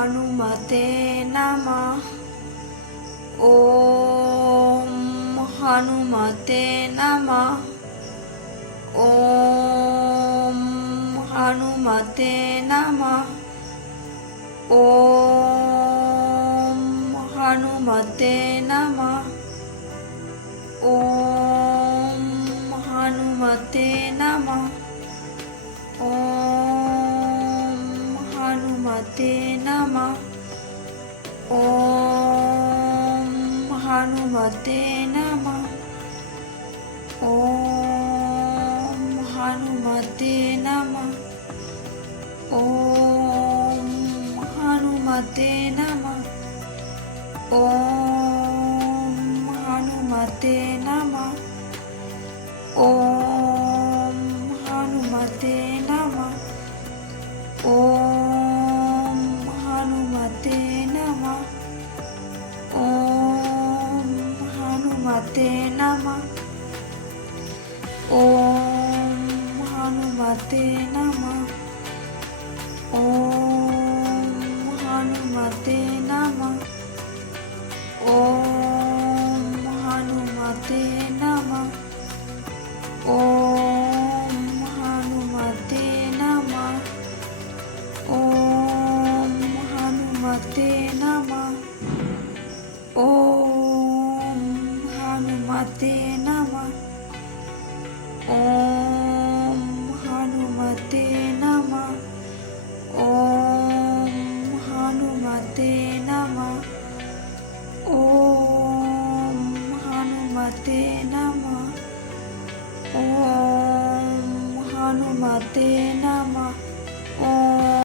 हनुमते नमः। ॐ हनुमते नमः। ॐ हनुमते नमः। ॐ हनुमते नमः। ॐ हनुमते नमः। ॐ हनुमते नमः। ॐ हनुमते नमः। ॐ हनुमते नमः। ॐ हनुमते नमः। ॐ